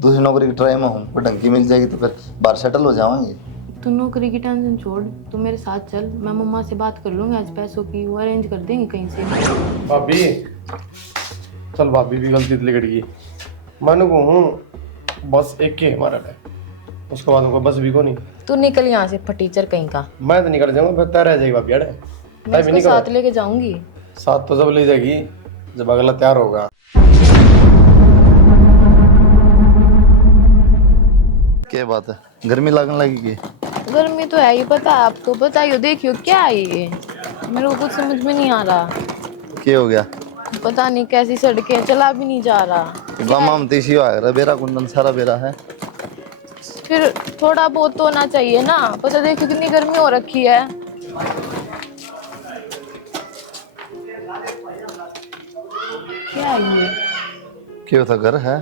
दूसरी नौकरी की ट्राई में हूँ, कोई ढंग की मिल जाएगी तो फिर बाहर सेटल हो जाएंगे। तू नौकरी की टेंशन छोड़, तू मेरे साथ चल। मैं मम्मा से बात कर लूंगी आज पैसों की, वो अरेंज कर देंगे कहीं से। भाभी चल, भाभी भी गलती से लिगड़ गई। मन को हूँ बस एक के हमारा है, उसके बाद उनको बस भी को नहीं। तू निकल यहाँ से फटीचर कहीं का। मैं तो निकल जाऊंगा, फिर तय रह जाएगी भाभी। अरे मैं इसको साथ लेके जाऊंगी। साथ तो जब ले जाएगी जब अगला तैयार होगा। क्या बात है, गर्मी लगने लगेगी? गर्मी तो है ही, पता है आपको। बताइयो, देखियो क्या है ये, मेरे को कुछ समझ में नहीं आ रहा। क्या हो गया? पता नहीं कैसी सड़कें, चला भी नहीं जा रहा। गामा में तीसी आया बेरा कुंदन सारा बेरा है। फिर थोड़ा बहुत तो होना चाहिए ना। पता देखियो कितनी गर्मी हो रखी है। क्या है ये? क्या था, घर है?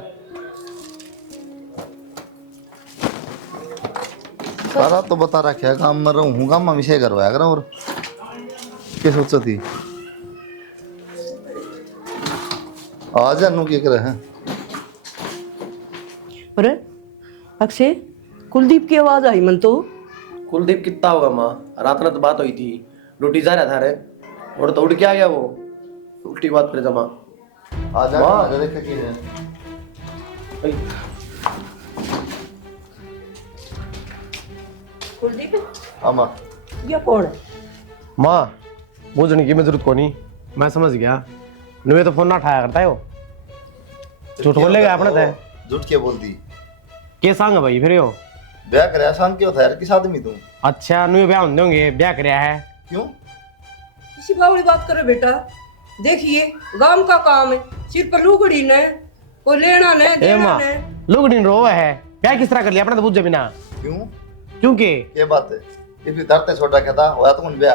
सारा तो बता रखा है, काम में रहूँ गामा में से करवाया कर। और क्या सोचा थी आज अनु क्या करे हैं? अरे अक्षय, कुलदीप की आवाज आई मन तो। कुलदीप कितना होगा माँ? रात में तो बात हुई थी, रोटी जा रहा था रे, और तो उड़ के आ गया वो। उल्टी बात करे जमा। आजा आजा, देख की है। कुलदीप अमा ये कौन है? माँ बूझने की मैं जरूरत को नहीं, मैं समझ गया। नुए तो फोन ना उठाया करता है वो, झूठ बोलेगा अपने तय। झूठ क्या बोलती? के सांग है भाई फिर यो? ब्याह कराया सांग क्यों था यार, किस आदमी तू? अच्छा नुए ब्याह होंगे होंगे, ब्याह कराया है क्यों? किसी बावड़ी बात करे बेटा। देखिए गांव का काम है, सिर पर लुगड़ी ने कोई लेना ने ए देना माँ, ने। लुगड़ी रोवा है, ब्याह किस तरह कर लिया अपने तो बुझे बिना। क्यों? क्योंकि क्या बात है? इतनी धरते छोड़ रखा था, होया तो उन ब्याह।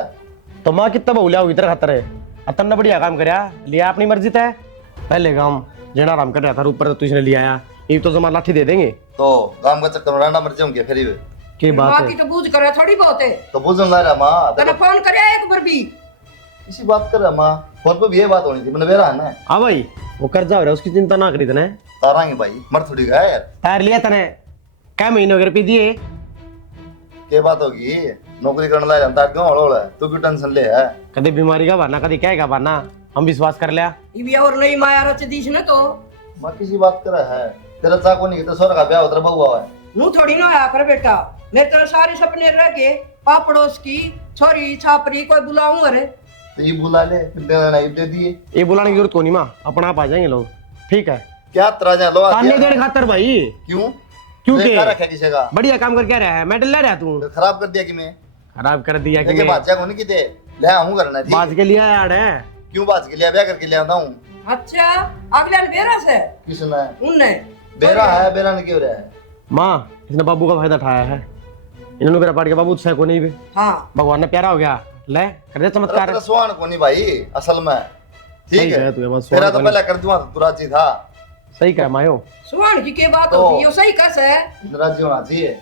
तो माँ कितना बहुलिया हुई इधर खतर है, अतन बढ़िया काम करया लिया अपनी मर्जी तय। पहले काम जेना आराम कर रहा था, ऊपर तो तुझने लिया आया, ये तो जमा लाठी दे देंगे। तो गांव का चक्कर में रहना मर जाऊंगे फिर ही। की बात माँ है की तो बूझ करे थोड़ी बहुत है। तो बुझन ला रहा माँ, तने फोन करे एक बार भी। इसी बात कर रहा माँ, फोन पे भी ये बात होनी थी, मैंने बेरा है ना। हाँ भाई, वो कर्जा हो रहा है उसकी चिंता ना करी तने। तारांगे भाई, मर थोड़ी गया यार। टायर लिया तने क्या महीने वगैरह रुपये दिए? क्या बात होगी, नौकरी करने ला रहा क्यों हड़ोल है, तू क्यों टेंशन ले है? कभी बीमारी का बहाना, कभी क्या का बहाना, हम विश्वास कर लिया। ये भी और नहीं माया रच दीस ने तो। माँ किसी बात कर रहा है, तेरा चाको नहीं तो सोरा का ब्याह उधर बहुआ है। नू थोड़ी ना आया कर बेटा, मेरे तरह सारे सपने रह के पापड़ोस की छोरी छापरी कोई बुलाऊं। अरे तो ये बुला ले, फिर देना नहीं दे दिए। ये बुलाने की जरूरत को नहीं माँ, अपना आप आ जाएंगे लोग, ठीक है। क्या तरा जा लो ताने देने खातर भाई। क्यों? क्योंकि क्या रखा किसी का? बढ़िया काम करके रहा है, मेडल ले रहा है तू। तो खराब कर दिया कि मैं? खराब कर दिया कि लेकिन मैं बादशाह को नहीं किते ले आऊं करना ठीक। बात के लिए यार है। क्यों बात के लिए ब्याह करके ले आता हूँ? अच्छा अगले ने बेरा से किसने? उनने बेरा है, बेरा ने क्यों रहा है? माँ इसने बाबू का फायदा उठाया है, इन्होंने मेरा पाट के बाबू तो को नहीं भी। हाँ भगवान ने प्यारा हो गया, ले कर दे चमत्कार। तेरा सुहान को नहीं भाई असल में, सही ठीक कहा है? तूने, बस तेरा सुहान तो को पहले कर दूंगा तो राजी था। सही कहा मायो। सुहान की के बात तो- होती है, सही कस है। राजी होना चाहिए,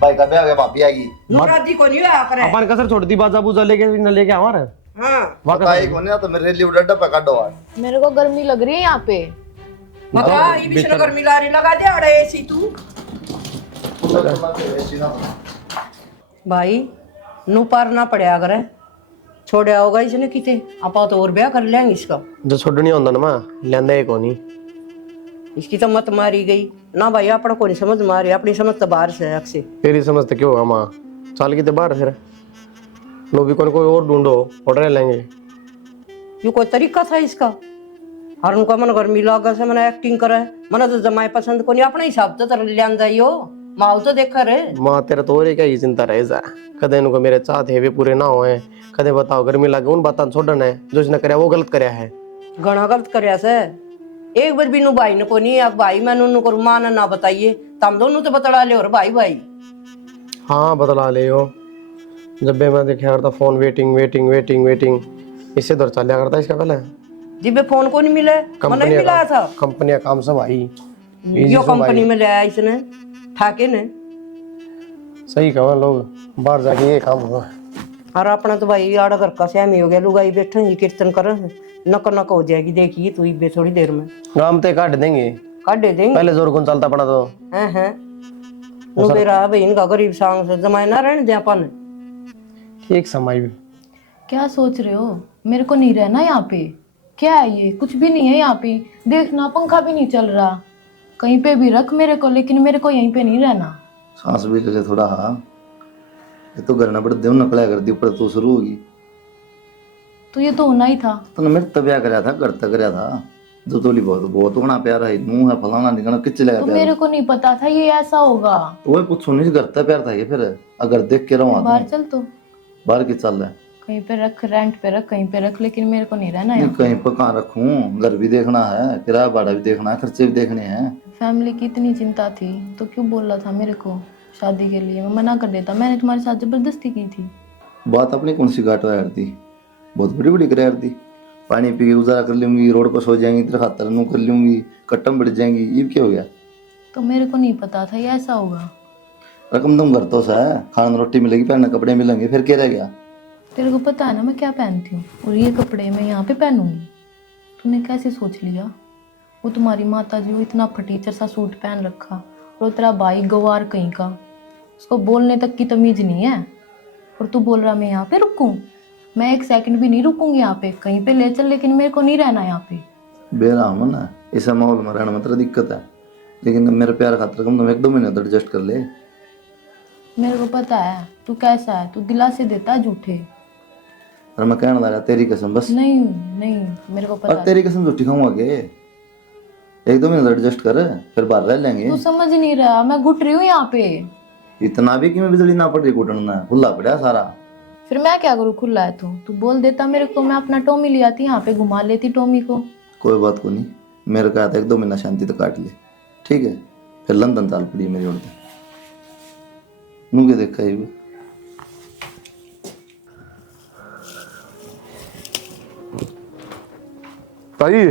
भाई का ब्याह हो गया, भाभी आएगी। नूराजी को नहीं आया करे। अपन कसर छोड़ दी, बाजा बूजा लेके न लेके हमारे हाँ बताई को नहीं ना तो मेरे लिए उड़ड्डा पे काटो आज। मेरे को गर्मी लग रही है यहाँ पे। बता ये भी नगर मिलारी लगा दे अड़े एसी तू। भाई नू पार ना पड़या करे, छोड़या होगा इसने किते, आपा तो और ब्याह कर लेंगे इसका। जो छोड़नी होता ना माँ, लेंदा है कोनी। इसकी तो मत मारी गई ना भाई, अपना को नहीं समझ मारी, अपनी समझ तो बाहर से है अक्से। तेरी समझ तो क्यों होगा माँ, साल की तो बाहर फिर लोग भी कोई और ढूंढो, ऑर्डर लेंगे। ये कोई तरीका था इसका? हर उनका मन घर मिला से मन एक्टिंग करे, मन तो जमाए पसंद को नहीं, अपने हिसाब से तर लियांदा यो माल तो देखा रे। माँ तेरा तो और क्या ही चिंता रहे जा, कदे इनको मेरे चाहते है वे पूरे ना होए, कदे बताओ गर्मी लगे उन बातों छोड़ना है, जो इसने कराया वो गलत कराया है। घना गलत करया से एक बार भी नु भाई ने को नहीं, अब भाई मैंने नु को मां ना बताइए, तम दोनों तो बतला ले और भाई भाई। हाँ बदला ले हो, जब भी मैं देखा करता phone waiting waiting waiting waiting, इससे दर चलिया करता इसका पहले। जिबे फोन को नहीं मिले मन नहीं मिला था। कंपनी का काम सब आई यो कंपनी में ले आया इसने ठाके ने। सही कहा, लोग बाहर जाके ये काम होगा। और अपना तो भाई आड़ा घर का सहमी हो गया, लुगाई बैठे ही कीर्तन कर नक नक हो जाएगी, देखिए तू इबे थोड़ी देर में। गाम ते काट देंगे, काटे देंगे। पहले जोर कौन चलता पड़ा तो हैं नो बेरा अब इनका गरीब सांग से जमाए ना रहने दे अपन। ठीक समय भी क्या सोच रहे हो? मेरे को नहीं रहना यहाँ पे। क्या है ये? कुछ भी नहीं है यहाँ पे। देखना पंखा भी नहीं चल रहा। कहीं पे भी रख मेरे को, लेकिन मेरे को यहीं पे नहीं रहना। सांस भी ले ले थोड़ा। हाँ ये तो घर ना पड़े देव नकला कर दी ऊपर तो शुरू होगी। तो ये तो होना ही था। तो मेरे तबिया कराया था, घर तक कराया था। जो तोली बहुत बहुत होना प्यार है, मुंह है फलाना निकलना किच लगा तो प्यार। मेरे को नहीं पता था ये ऐसा होगा। तो वही पूछो नहीं घर तक प्यार था ये फिर। अगर देख के रहो बाहर चल तो। बाहर की चल रहा है। कहीं पे रख, रेंट पे रख, कहीं पे रख, लेकिन मेरे को नहीं रहना नहीं यहाँ। कहीं पर कहाँ रखूं, घर भी देखना है, किराया भाड़ा भी देखना है, खर्चे भी देखने हैं। फैमिली की इतनी चिंता थी तो क्यों बोल रहा था मेरे को शादी के लिए? मैं मना कर देता। मैंने तुम्हारे साथ जबरदस्ती की थी। बात अपनी कौन सी घाट यार थी, बहुत बड़ी बड़ी करार थी। पानी पी के गुजारा कर लूंगी, रोड पर सो जाएंगी, तेरे खातर नू कर लूंगी, कट्टम बढ़ जाएंगी, ये क्या हो गया? तो मेरे को नहीं पता था ये ऐसा होगा। रकम तुम घर तो सा है, खाना रोटी मिलेगी, पहनने कपड़े मिलेंगे, फिर क्या रह गया? तेरे को पता है ना मैं क्या पहनती हूँ, और ये कपड़े मैं यहाँ पे पहनूंगी। तूने कैसे सोच लिया? वो तुम्हारी माता जी वो इतना फटीचर सा सूट पहन रखा, और तेरा भाई गवार कहीं का, उसको बोलने तक की तमीज नहीं है। और तू बोल रहा मैं यहाँ पे रुकूं? मैं एक सेकंड भी नहीं रुकूंगी यहाँ पे। कहीं पे ले चल, लेकिन मेरे को नहीं रहना यहाँ पे। बेराम है ना, ऐसा माहौल में रहना मतलब दिक्कत है। लेकिन मेरे प्यार खातर कम तुम 1-2 महीने तो एडजस्ट कर ले। मेरे को पता है तू कैसा है, तू दिलासे देता है झूठे। और मैं कहने लगा तेरी कसम बस। नहीं नहीं, मेरे को पता और तेरी कसम झूठी खाऊंगा के? 1-2 महीने एडजस्ट कर, फिर बाहर रह लेंगे। तू समझ नहीं रहा, मैं घुट रही हूँ यहाँ पे। इतना भी कि मैं बिजली ना पड़ रही, कुटना खुला पड़ा सारा। फिर मैं क्या करूँ? खुला है तो तू बोल देता मेरे को, मैं अपना टॉमी ले आती, यहाँ पे घुमा लेती टॉमी को। कोई बात को नहीं, मेरे कहा था 1-2 महीना शांति तो काट ले, ठीक है? फिर लंदन चाल पड़ी मेरी ओर। मुझे देखा ही वो। ताई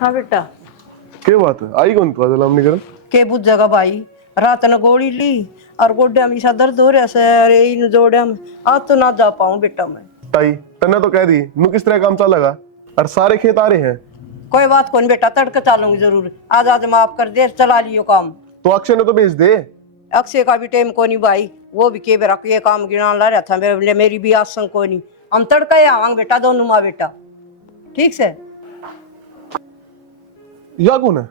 हाँ बेटा क्या बात है, आई कौन तू आज अलाम नहीं करन? के बुझ जगह भाई रात न गोली ली और गोड्या में सा दर्द हो रहा से। अरे इन जोड़िया में आज तो ना जा पाऊं बेटा मैं। ताई तन्ने तो कह दी नू किस तरह काम चलेगा, और सारे खेत आ रहे हैं। कोई बात कौन बेटा, तड़के चालूंगी जरूर। आज आज माफ कर दे, चला लियो काम। तो अक्षय ने तो भेज दे। अक्षय का भी टाइम को नहीं भाई, वो भी के बेरा ये काम गिना ला रहा था मेरी भी आसन को नहीं। हम तड़का आवांग बेटा, दोनों माँ बेटा, ठीक से। या कौन है?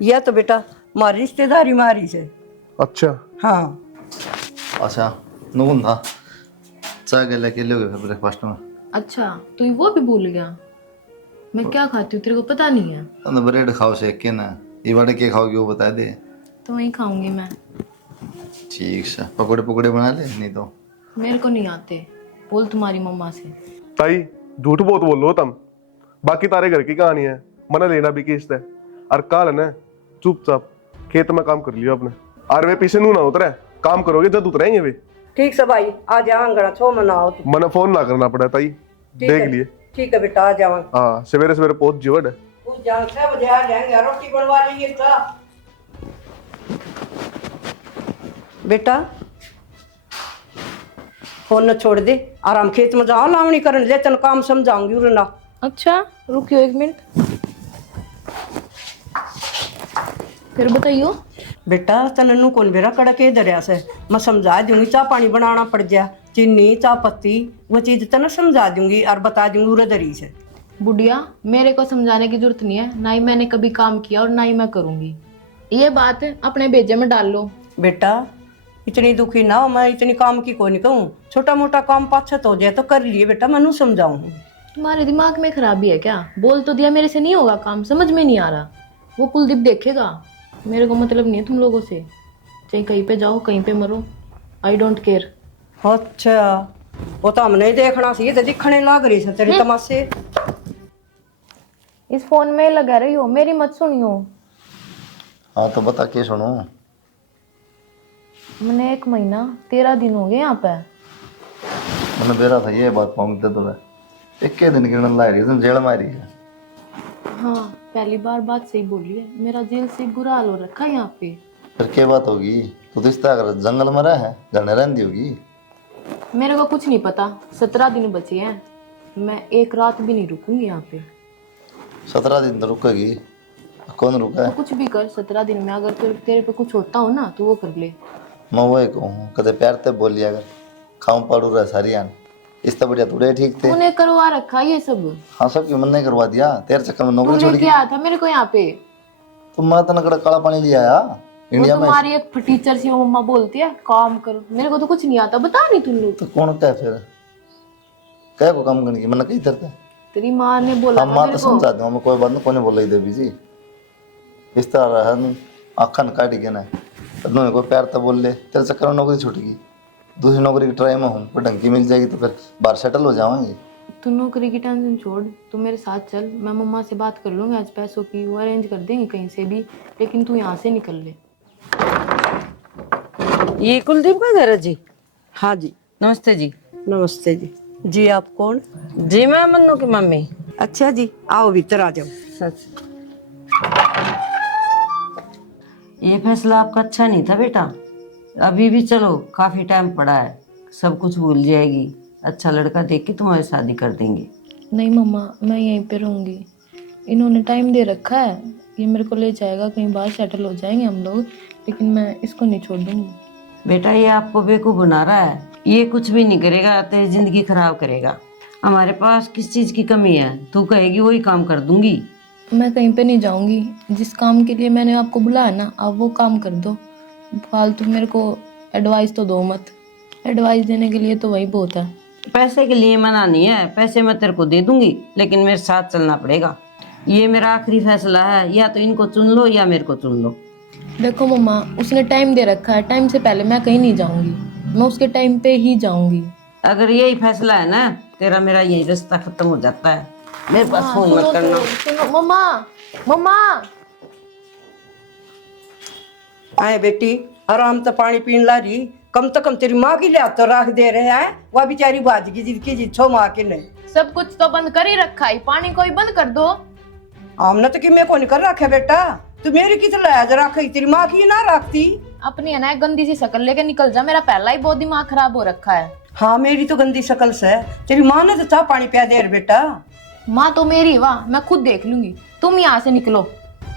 यह तो बेटा हमारी रिश्तेदारी मारी से। अच्छा हाँ अच्छा नून था चाय के लेके लोगे फिर ब्रेकफास्ट में। अच्छा तू वो भी भूल गया? मैं क्या खाती हूँ तेरे को पता नहीं है? तो ब्रेड खाओ सेक के ना, ये बड़े के खाओगे वो बता दे। तो वही खाऊंगी मैं। ठीक से पकौड़े पकौड़े बना ले, नहीं तो मेरे को नहीं आते, बोल तुम्हारी मम्मा से। ताई झूठ बहुत बोल लो तुम, बाकी तारे घर की कहानी है, मना लेना भी किस्त है। और काल है ना चुपचाप खेत में काम कर लियो अपने, और वे पीछे नू ना उतरे, काम करोगे जब उतरेंगे वे। ठीक से भाई, आ जाओ छो मनाओ तू। मना फोन ना करना पड़ा ताई, देख लिए। ठीक है बेटा, आ जाओ। हाँ सवेरे सवेरे पहुंच जियो। तू जान 6 बजे आ जाएंगे, रोटी बनवा लेंगे ता। बेटा फोन न छोड़ दे, आराम खेत में जाओ, लावणी करन ले तन काम समझाऊंगी उरे ना। अच्छा रुकियो 1 मिनट, फिर बताइयो। बेटा तननु कौन बेरा कड़के दरिया से मैं समझा दूंगी, चाह पानी बनाना पड़ गया, चीनी चाह पत्ती वो चीज तन समझा दूंगी और बता दूंगी उरे दरी से। बुढ़िया मेरे को समझाने की जरूरत नहीं है, ना ही मैंने कभी काम किया और ना ही मैं करूंगी। ये बात अपने भेजे में डाल लो। बेटा इतनी दुखी ना हो, मैं इतनी काम की कोई नहीं कहूँ, छोटा मोटा काम पाछत हो जाए तो कर लिए बेटा, मैनू समझाऊँ। तुम्हारे दिमाग में खराबी है क्या? बोल तो दिया मेरे से नहीं होगा काम, समझ में नहीं आ रहा। वो कुलदीप देखेगा, मेरे को मतलब नहीं है तुम लोगों से। चाहे कहीं पे जाओ कहीं पे मरो, आई डोंट केयर। अच्छा वो तो हम नहीं देखना सी, तो दिखने लग रही से तेरे तमाशे। इस फोन में लगा रही हो, मेरी मत सुनियो। हाँ तो बता के सुनो। मैंने 1 महीना 13 दिन हो गए यहाँ पे। मैंने बेरा था ये बात पाऊंगी तो मैं 21 दिन की ला रही तुम जेल मारी है। हाँ पहली बार बात सही बोली है, मेरा जेल से बुरा हाल हो रखा है यहाँ पे। फिर क्या बात होगी? तू तो इस तरह जंगल में रहा है, घर में रहती होगी। मेरे को कुछ नहीं पता, 17 दिन बचे हैं, मैं एक रात भी नहीं रुकूंगी यहाँ पे। 17 दिन तो रुकेगी। कौन रुका तो है? कुछ भी कर 17 दिन में, अगर तेरे पे कुछ होता हो ना तो वो कर ले। मैं वही कहूँ, कदे प्यार ते बोल लिया अगर खाऊं पड़ू रहा सारी आन इस तो बढ़िया तूड़े ठीक थे। तूने करवा रखा ये सब, हाँ सब क्यों मन नहीं करवा दिया, तेरे चक्कर में नौकरी छोड़ तूने दी। क्या था मेरे को यहाँ पे? तो मैं तो नकड़ा काला पानी लिया आया वो इंडिया में। तुम्हारी एक टीचर सी वो मम्मा बोलती है काम करो, मेरे को तो कुछ नहीं आता, बता नहीं तुम लोग। तो कौन क्या फिर क्या को काम करने की मैंने कही तरते। तेरी माँ ने बोला हम था माँ मेरे तो को। समझा दूँ, मैं कोई बात नहीं, कोने बोल रही देवी जी इस तरह है आखन काट के ना तो कोई प्यार तो बोल ले, तेरे चक्कर में नौकरी छूटेगी। दूसरी नौकरी की ट्राई में हूँ, कोई ढंग की मिल जाएगी तो फिर बाहर सेटल हो जाएंगे। तू नौकरी की टेंशन छोड़, तू मेरे साथ चल, मैं मम्मा से बात कर लूंगी, आज पैसों की वो अरेंज कर देंगे कहीं से भी, लेकिन तू यहाँ से निकल ले। ये कुलदीप का घर है जी? हाँ जी, नमस्ते जी। नमस्ते जी। जी आप कौन? जी मैं मन्नू की मम्मी। अच्छा जी, आओ भीतर आ जाओ। सच ये फैसला आपका अच्छा नहीं था बेटा, अभी भी चलो काफी टाइम पड़ा है, सब कुछ भूल जाएगी, अच्छा लड़का देख के तुम्हारी शादी कर देंगे। नहीं मम्मा, मैं यहीं पे रहूँगी, इन्होंने टाइम दे रखा है, ये मेरे को ले जाएगा कहीं बाहर, सेटल हो जाएंगे हम लोग, लेकिन मैं इसको नहीं छोड़ दूँगी। बेटा ये आपको बेवकूफ बना रहा है, ये कुछ भी नहीं करेगा, तेरी जिंदगी खराब करेगा। हमारे पास किस चीज की कमी है, तू कहेगी वही काम कर दूंगी। मैं कहीं पे नहीं जाऊँगी, जिस काम के लिए मैंने आपको बुलाया ना आप वो काम कर दो, फालतू मेरे को एडवाइस तो दो मत, एडवाइस देने के लिए तो वही बहुत है। पैसे के लिए मना नहीं है, पैसे मैं तेरे को दे दूंगी, लेकिन मेरे साथ चलना पड़ेगा। ये मेरा आखिरी फैसला है, या तो इनको चुन लो या मेरे को चुन लो। देखो मम्मा, उसने टाइम दे रखा है, टाइम से पहले मैं कहीं नहीं जाऊँगी, मैं उसके टाइम पे ही जाऊँगी। अगर यही फैसला है ना तेरा, मेरा यही रिश्ता खत्म हो जाता है, मेरे पास फोन मत करना। सुनो मम्मा, मम्मा आए बेटी, आराम से पानी पीन ला रही, कम से कम तेरी माँ की लिया तो रख दे रहे हैं, वह बेचारी बाज की जिसकी जी छो माँ के नहीं। सब कुछ तो बंद कर ही रखा है, पानी को ही बंद कर दो। हमने तो कि मैं कौन कर रखे बेटा, तू मेरी किस लाज रखी, तेरी माँ की ना रखती। अपनी है ना गंदी सी शक्ल लेके निकल जा, मेरा पहला ही बहुत दिमाग खराब हो रखा है। हाँ मेरी तो गंदी शक्ल से, तेरी माँ ने तो चाह पानी पिया दे रहे बेटा। माँ तो मेरी वाह, मैं खुद देख लूंगी, तुम यहाँ से निकलो।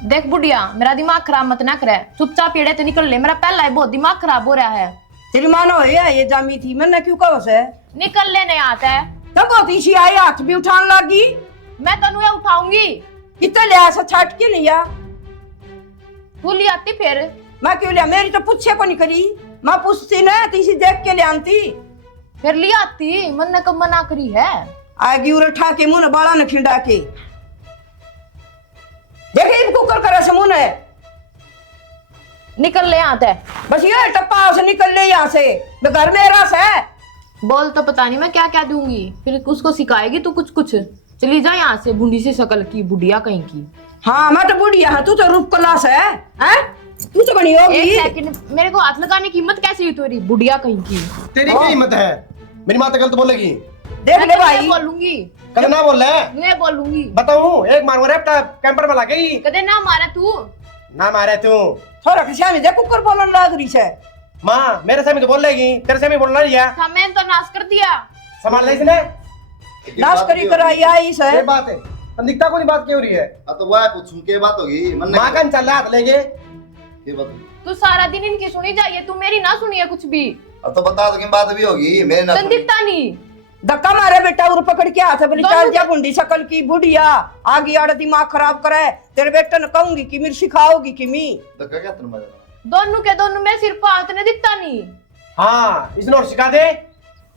देख बुढ़िया, मेरा दिमाग खराब मत ना करे, चुपचाप पेड़े तो निकल ले, मेरा पहला ही बहुत दिमाग खराब हो रहा है। तेरी माँ ना हो ये जामी थी, मैंने क्यों कहो से निकल ले नहीं आता है, तब बहुत इसी आई हाथ भी उठान लगी। मैं तनु ये उठाऊंगी। कितना लिया ऐसा छाट के लिया, तू ले आती फिर। मैं क्यों लिया, मेरी तो पूछे को नहीं करी, मैं पूछती ना तीसी देख के ले आती। फिर ले आती, मन ने कब मना करी है। आएगी उठा के मुंह बाला न खिंडा के देखे कुकर करे से मुंह ने, निकल ले आता है। बस ये टप्पा से निकल ले यहाँ से, मैं घर में रहा से। बोल तो पता नहीं मैं क्या क्या दूंगी, फिर उसको सिखाएगी तू कुछ कुछ। चली जा यहाँ से, बूढ़ी सी शक्ल की बुढ़िया कहीं की। हाँ मैं तो बुढ़िया है, तू तो रूप कलास है, तू तो बनी होगी। एक सेकंड, मेरे को हाथ लगाने की हिम्मत कैसे हुई तेरी, बुढ़िया कहीं की। तेरी क्या हिम्मत है, मेरी माँ तो गलत बोलेगी। देख ले मैं भाई, बोलूंगी, कल ना बोल रहे, मैं बोलूंगी। बताऊं एक मार रहे कैंपर में लाके कदे ना मारा तू। ना मारे तू। थोड़ा खिसा में देख कुकर बोलन लग रही है। माँ मेरे से भी तो बोल लेगी, तेरे से भी बोलना नहीं है। था मैंने तो नाश कर दिया। संभाल ले इसने, नाश करी कराई आई से। ये बात है, दिखता कोई बात क्यों हो रही है। तो वह पूछूं के बात होगी मन माँ का चल रहा हाथ लेके, ये बात होगी। तू सारा दिन इनकी सुनी जाइए, तू मेरी ना सुनिए कुछ भी। अब तो बता दो कि बात भी होगी मेरे ना तन दिखता नहीं। धक्का मारे बेटा और पकड़ के हाथ बोली चल जा बुंडी शक्ल की बुढ़िया, आगे आड़ दिमाग खराब करे। तेरे बेटे ने कहूंगी कि मेरी सिखाओगी कि मी धक्का क्या तुम मारे। दोनों के दोनों में सिर पर हाथ ने दिखता नहीं। हाँ इसने और सिखा दे।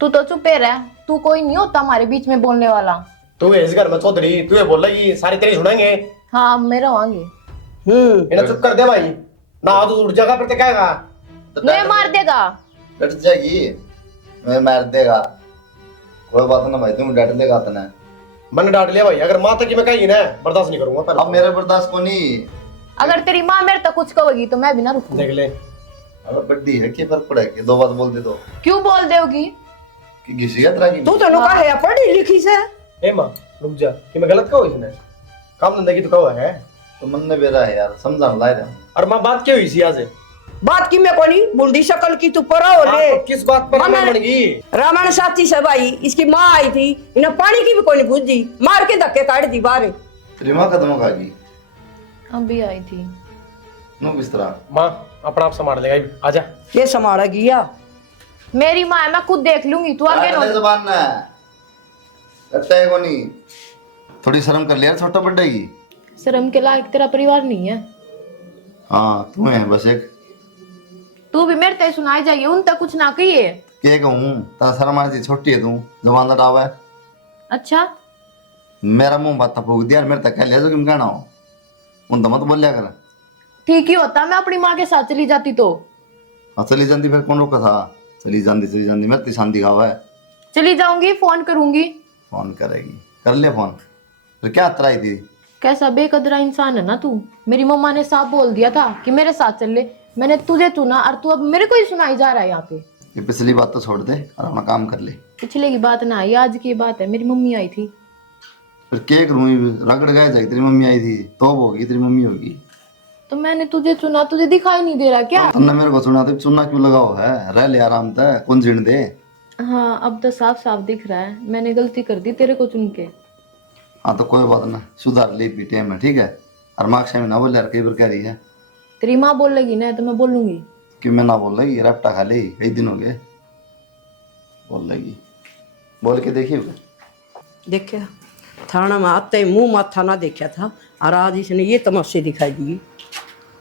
तू तो चुपे रह, तू कोई नहीं होता हमारे बीच में बोलने वाला। तू इस घर में चौधरी, तू ये बोल रही सारी तेरी सुनेंगे। हाँ मेरे होंगे। इन्हें चुप कर दे भाई, ना तो उठ जाएगा फिर क्या कहेगा। मैं मार देगा। डट जाएगी, मैं मार देगा, कोई बात ना भाई, तुम डट देगा तना। मैंने डांट लिया भाई, अगर माँ तक की मैं कही ना बर्दाश्त नहीं करूंगा। अब मेरे बर्दाश्त को नहीं। अगर तेरी माँ मेरे तक कुछ कहोगी तो मैं भी ना रुकूंगी। देख ले, अब बड्डी है, क्या फर्क पड़ेगा, दो बात बोल दे तो क्यों बोल दोगी? कि घिसी यात्रा की। तू तो नुका है पढ़ी लिखी से। ए माँ रुक जा, कि मैं गलत कहो इसने, काम धंधे की तो कहो है। तो मन ने बेरा है यार, समझा ला रहा हूं। और माँ बात क्यों हुई सी आज? बात की मैं कोनी, बुंडी शक्ल की तू परा हो ले। तो किस बात पर मना- बन गई? रामायण साथी से भाई, इसकी माँ आई थी, इन्हें पानी की भी कोई नहीं बुझी, मार के धक्के काट दी बाहर। तेरी माँ कदम खागी अभी आई थी। नो बिस्तरा माँ अपना आप संभाल लेगा ये, आजा। ये संभाला गया मेरी माँ है, मैं खुद देख लूंगी, तू आगे काट ले नो। जुबान ना कट्टा है को नहीं। थोड़ी शर्म कर लिया छोटा बड्डे की। शर्म के लायक तेरा परिवार नहीं है। हाँ तुम्हें है बस एक तू भी मेरे ते सुनाई जाइए, उन तक कुछ ना कहिए। के कहूँ ता शर्म आती छोटी है तू जबान लड़ावा है। अच्छा मेरा मुंह बात फूक दिया मेरे तक कह लिया जो कि मैं कहना हो उन तो मत बोलिया कर। ठीक ही होता मैं अपनी माँ के साथ चली जाती तो। हाँ चली जाती फिर कौन रोका था। चली जाती मैं तिशान दिखावा है। चली जाऊंगी, फोन करूंगी। फोन करेगी कर ले फोन। फिर क्या अतराई थी। कैसा बेकदरा इंसान है ना तू। मेरी मम्मा ने साफ बोल दिया था कि मेरे साथ चल ले, मैंने तुझे चुना और तू अब मेरे को ही सुनाई जा रहा है यहाँ पे। ये पिछली बात तो छोड़ दे और अपना काम कर ले। पिछले की बात ना आई, आज की बात है। मेरी मम्मी आई थी। फिर केक रूम रगड़ गए जाए तेरी मम्मी आई थी तो होगी तेरी मम्मी होगी। तो मैंने तुझे चुना, तुझे दिखाई नहीं दे रहा क्या? तुमने मेरे को सुना तो चुना क्यों लगाओ है। रह ले आराम तक कौन जीण दे। हाँ अब तो साफ साफ दिख रहा है, मैंने गलती कर दी तेरे को चुन के। हाँ तो कोई बात ना सुधार ले पीटे में ठीक है। और मार्क्स में ना बोले यार कई बार कह रही है तेरी माँ बोल लगी ना तो मैं बोलूंगी। कि मैं ना बोल रही रैप्टा खा ले कई दिन हो गए बोल लगी। बोल के देखिए देखा थाना में आते ही मुंह माथा ना देखा था और आज इसने ये तमाशे दिखाई दिए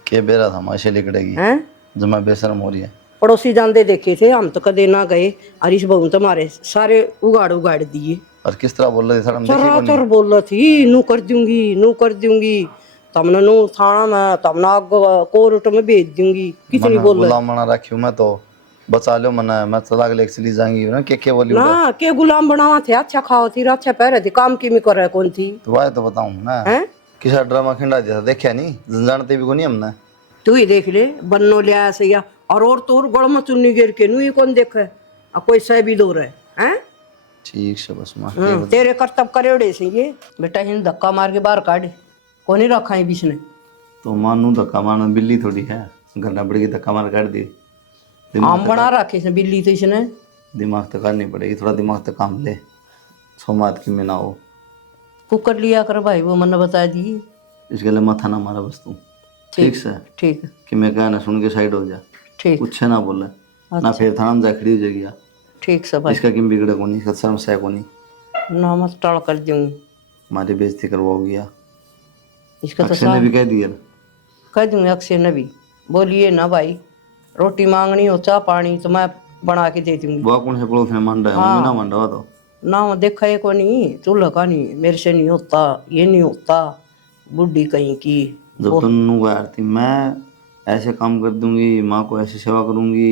के बेरा था माशे लिकड़ेगी हैं। जमा बेशरम हो रही है। पड़ोसी जानते देखे थे, हम तो कदे ना गए और इस बहू तो हमारे सारे उगाड़ दिए। और किस तरह बोल रहे थे सर हम देखिए को चराचर नहीं। बोल रही थी नू कर दूंगी तमने नू थाना में तमना कोर्ट में भेज दूंगी। कितनी बोल रही गुलाम बना रखी हूँ मैं तो बचा लो मना मैं चला के चली जाएंगी ना के बोली ना के गुलाम बनावा थे। अच्छा खाओ थी अच्छा पहरे थी काम की में कर रहे कौन थी तो आए तो बताऊँ ना हैं। किसा ड्रामा खिंडा दिया था देखा नहीं जानते भी को नहीं हमने। तू ही देख ले बन्नो लिया से या और तो और गड़ में चुन्नी गिर के नू ये कौन देखे और कोई सह भी दो रहे हैं। ठीक से बस माँ तेरे कर्तव्य करेड़े से ये बेटा इन धक्का मार के बाहर काट कौन ही रखा है बीच ने। तो मानू धक्का मारना बिल्ली थोड़ी है घरना पड़ गई धक्का मार काट दी। आम बना रखे से बिल्ली तो इसने दिमाग तो करनी पड़ेगी थोड़ा दिमाग तो काम ले सोमात की में ना हो। कुकर लिया कर भाई वो मैंने बता दी। इसके लिए माथा ना मारा बस तू ठीक से ठीक कि मैं कहना सुन के साइड हो जा ठीक कुछ ना बोले ना फिर थाना में जा खड़ी हो जाएगी। ठीक से भाई इसका किम बिगड़े को नहीं इसका शर्म सह को नहीं। ना मत टाल कर दूंगी हमारी बेइज्जती करवाओगी या इसका तो अक्षय ने भी कह दिया कह दूंगी अक्षय ने भी बोलिए ना भाई रोटी मांगनी हो चाह पानी तो मैं बना के दे दूंगी। वो कौन से पड़ोस में मान रहा है मम्मी ना मान रहा तो ना मैं देखा है को नहीं चूल्हा का नहीं मेरे से नहीं होता ये नहीं होता बुढ़ी कहीं की। जब तुम आरती मैं ऐसे काम कर दूंगी माँ को ऐसी सेवा करूंगी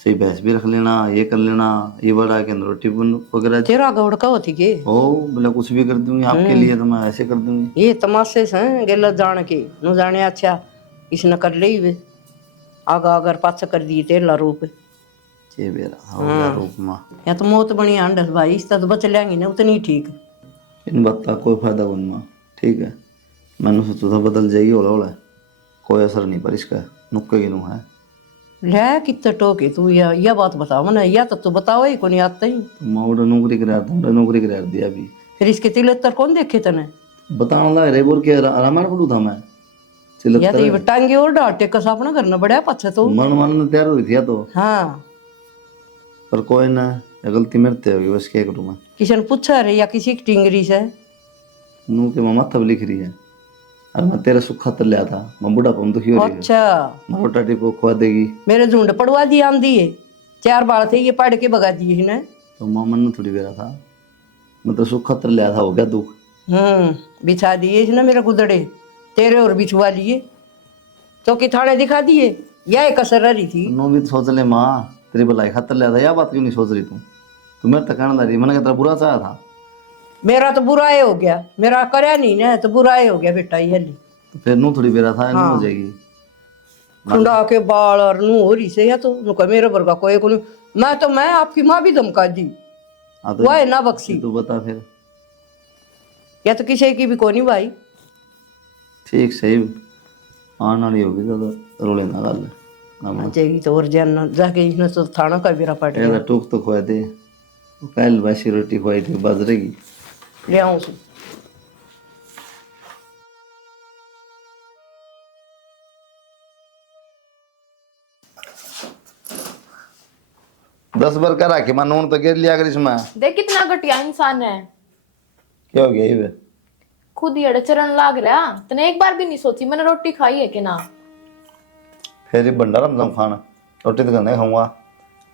सही भैंस भी रख लेना ये कर लेना ये बड़ा के अंदर रोटी वगैरह तेरा गौड़ का होती के हो बोले कुछ भी कर दूंगी आपके लिए तो मैं ऐसे कर दूंगी। ये तमाशे से गलत जान के न जाने अच्छा इसने कर ली वे आगा अगर पाछा कर दिए तेला रूप ये बेरा हो गया रूप माँ या तो मौत बनी अंडस भाई इस तरह बच लेंगे ना उतनी ठीक। इन बात का कोई फायदा कौन माँ ठीक है मैंने सोचा था बदल जाएगी ओला ओला कोई असर नहीं पर इसका नुक्के गिनू है। ले कितने टोके तू या बात बताओ मैंने या तो बताओ ही कौन आता ही माँ उड़ा नौकरी करा नौकरी करा दिया अभी फिर इसके तिलत्तर कौन देखे तने बताने लगा रे बोल के रामायण पढ़ू था मैं या तो ये टांगे और डांटे का सापना करना बड़ा पछे तो मन मानने तैयार हुई थी या तो हाँ पर कोई ना ये गलती मेरे होगी बस क्या करूँ मैं। किसी ने पूछा रे या किसी की टिंगरी से नू के मामा तब लिख रही है और मैं तेरा सुख खातर लिया था मैं बूढ़ा पन दुखी हो रही है अच्छा मैं रोटा टिपो खुआ देगी मेरे झुंड पड़वा दिया आंधी है 4 बाल थे ये पढ़ के भगा दिए है ना। तो मामा ने थोड़ी बेरा था मैं तो सुख खातर लिया था हो गया दुख। बिछा दिए ना मेरे गुदड़े तेरे और बिछवा लिए चौकी थाने दिखा दिए यह कसर रही थी। नू भी सोच ले माँ तेरी भलाई खातर लिया था या बात क्यों नहीं सोच रही तू मेरे तक कहना रही मैंने तेरा बुरा चाहा था। मेरा तो बुरा ही हो गया मेरा करया नहीं ना तो बुरा ही हो गया बेटा ये ली तो फिर नू थोड़ी बेरा था नू हो जाएगी ठंडा के बाल और नू हो रही से या तो नू का मेरे वर्गा कोई को मैं आपकी माँ भी धमका दी हाँ वह है ना बख्शी तू बता फिर या तो किसी की भी कोनी भाई ठीक सही आने वाली होगी तो रोले ना गल ना जाएगी तो और जान जाके इसने तो थाना का बेरा पट यार टूक तो खुआ दे कल बासी रोटी खुआई थी बाजरे की ले आऊँ 10 बार करा के मैं नून तो गिर लिया अगर इसमें। देख कितना घटिया इंसान है, क्या हो गया ये बे? खुद ही अड़चरण लाग रहा। तने एक बार भी नहीं सोची मैंने रोटी खाई है कि ना? फिर ये भंडारा मतलब खाना रोटी तो करने खाऊंगा।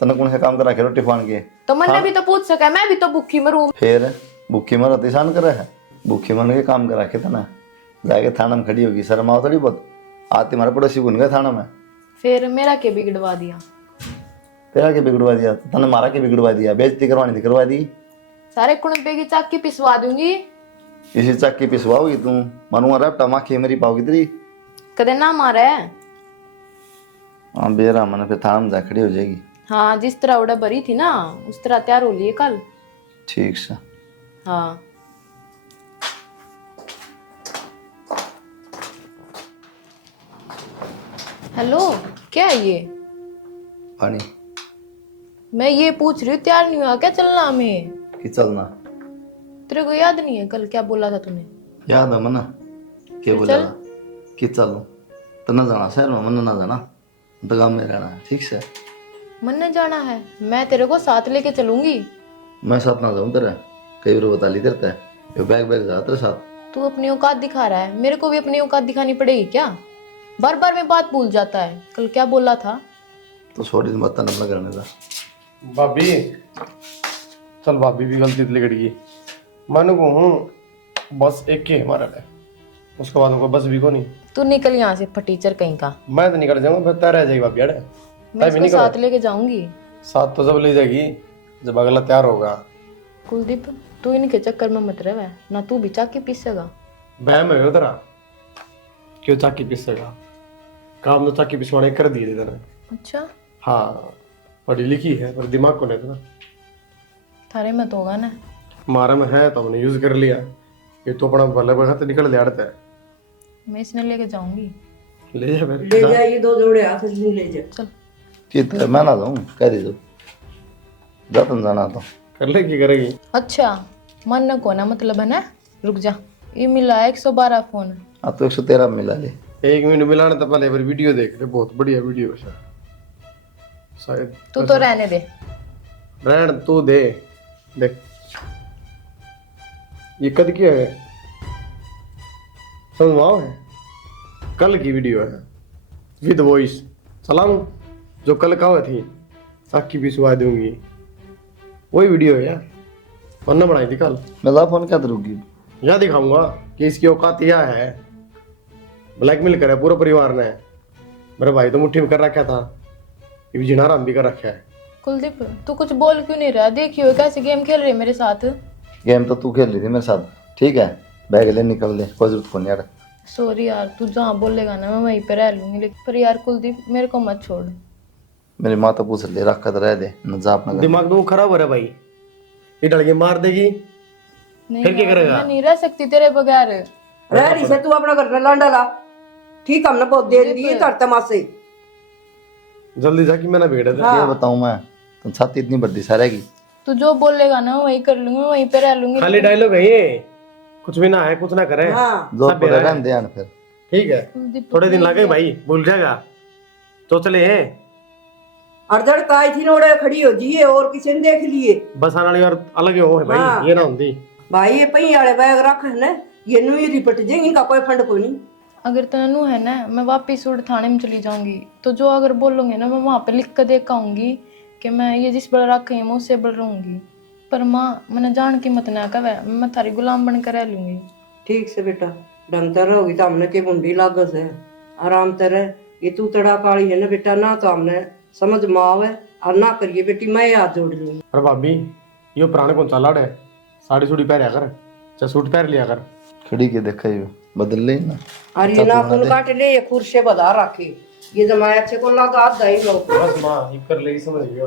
तने कौन से काम करा के रोटी फान के? तो मैंने भी तो पूछ सका, मैं भी तो भूखी मरूं। फिर भूखी मर अतिशान करे है, भूखी मन के काम करा के तना जाके थाना में खड़ी होगी। शर्म आओ थोड़ी बहुत। आज तुम्हारे पड़ोसी बन गए थाना में। फिर मेरा के बिगड़वा दिया? तेरा के बिगड़वा दिया? तने मारा के बिगड़वा दिया? बेइज्जती करवानी थी, करवा दी। सारे कुणबे की चाकी पिसवा दूंगी। इसी चक्की पिसवाओगी तू? मनुआ रैप्टा माखी मेरी पाओगी तेरी। कदे ना मारा है। हाँ बेरा मैंने फिर थाना में जा खड़ी हो जाएगी। हाँ, जिस तरह उड़ा भरी थी ना उस तरह तैयार हो लिए कल। ठीक से। हाँ। हेलो, क्या है ये? पानी मैं ये पूछ रही हूँ तैयार नहीं हुआ क्या चलना में? कि चलना? तेरे को याद नहीं है कल क्या बोला था तूने? याद है मना क्या बोला चल। था? कि चलो तो ना जाना शहर में, मन ना जाना तो गाँव में रहना है। ठीक से? मन ने जाना है, मैं तेरे को साथ लेके चलूंगी। मैं साथ ना जाऊँ तेरा? कई बार बता ली तेरे ये बैग बैग जा तेरे साथ। तू अपनी औकात दिखा रहा है, मेरे को भी अपनी औकात दिखानी पड़ेगी क्या? बार बार मैं बात भूल जाता है। कल क्या बोला था? तो छोड़ी मत न करने का। भाभी चल, भाभी भी गलती लिकट गई। मन को हूँ बस एक के हमारा है, उसके बाद उनको बस भी को नहीं। तू निकल यहाँ से फटीचर कहीं का। मैं तो निकल जाऊंगा, फिर तय रह जाएगी भाभी। अड़े मैं इसको साथ लेके जाऊंगी। साथ तो जब ले जाएगी जब अगला तैयार होगा। कुलदीप, तू इनके चक्कर में मत रहे, ना तू भी चाकी पीसेगा। बहम है तेरा, क्यों चाकी पीसेगा? काम तो चाकी पिसवाने कर दिए थे तेरे। अच्छा, हाँ पढ़ी लिखी है पर दिमाग को नहीं था। थारे में तो होगा ना। हमारा में है तो हमने यूज कर लिया। ये तो अपना भले बखत निकल जाता है। मैं इसने लेके जाऊंगी। ले जा फिर ले जाइए, 2 जोड़े हाथ से ले जा। चल। चित मैं ना जाऊँ, कह दीजिए जा तुम जाना तो कर ले, की करेगी? अच्छा, मन न को ना मतलब है ना। रुक जा, ये मिला है 112 फोन। अब तो 113 मिला ले। 1 मिनट मिलाने तो पहले फिर वीडियो देख ले, बहुत बढ़िया वीडियो है शायद। तू तो रहने दे। रहन तू दे। देख ये कद क्या है समझाओ है, कल की वीडियो है विद वॉइस। चलाऊं जो कल कहा थी साकी भी सुहा दूंगी, वही वीडियो है यार। वरना बनाई थी कल। मिला फोन क्या करूँगी? यह दिखाऊंगा कि इसकी औकात यह है। ब्लैकमेल करे पूरे परिवार ने। मेरे भाई तो मुट्ठी में कर रखा था, ये भी जिनाराम भी कर रखा है। कुलदीप, तू कुछ बोल क्यों नहीं रहा? देखियो कैसे गेम खेल रहे मेरे साथ। गेम तो तू खेल रही थी मेरे साथ। ठीक है, बैग ले निकल दे, कोई जरूरत को नहीं यार। सॉरी यार, तू जहाँ बोलेगा ना मैं वहीं पे रह लूंगी, लेकिन पर यार कुलदीप मेरे को मत छोड़। मेरी माँ तो पूछ ले रखा तो रह दे न जा अपना घर। दिमाग तो खराब हो रहा है भाई, ये डल के मार देगी। नहीं फिर क्या यार, करेगा? मैं नहीं रह सकती तेरे बगैर। रह रही से तू अपना घर में लांडा ला। ठीक, हमने बहुत दे दी तर तमाशे। जल्दी जाके मैंने भेड़ दे। ये बताऊँ मैं, तुम छाती इतनी बड़ी सारेगी। तू जो बोलेगा ना वही कर लूंगी, वहीं पे रह लूंगी। खाली डायलॉग है ये, कुछ भी ना है, कुछ ना करे। हाँ, जो सब पड़े बेरा है। रहने दे यार फिर। ठीक है, कुलदीप, थोड़े दिन लगे भाई, भूल जाएगा तो चले हैं। अर्धड़ काय थी नोड़े खड़ी हो जिए और किसी ने देख लिए। बस आने वाली और अलग हो है भाई। हाँ। ये ना होती भाई ये पही वाले बैग रख है ना, ये नु ही रिपट जाएंगे, इनका कोई फंड को नहीं। अगर तनु है ना, मैं वापिस उड़ थाने में चली जाऊंगी, तो जो अगर बोलोगे ना मैं वहां पे लिख कर देख आऊंगी कि मैं ये जिस बड़ रख है मैं उससे बड़ रहूंगी। पर माँ मैंने जान की मत ना कवे, मैं थारी गुलाम बनकर रह लूंगी। ठीक से बेटा, ढंग तर होगी तो हमने के मुंडी लागस है। आराम तरह ये तू तड़ा काली है ना बेटा, ना तो हमने समझ में आवे और ना करिए बेटी, मैं हाथ जोड़ लूंगी। अरे भाभी यो पुराने कौन सा लाड़ है, साड़ी सूड़ी पहन कर, चाहे सूट पहन लिया कर। खिड़ी के देखा ही बदल ले ना। और ये नाखून काट ले, ये खुर से बधा रखे, ये जमाया अच्छे को लगा दाई लोग। बस माँ कर लेगी, समझ गया।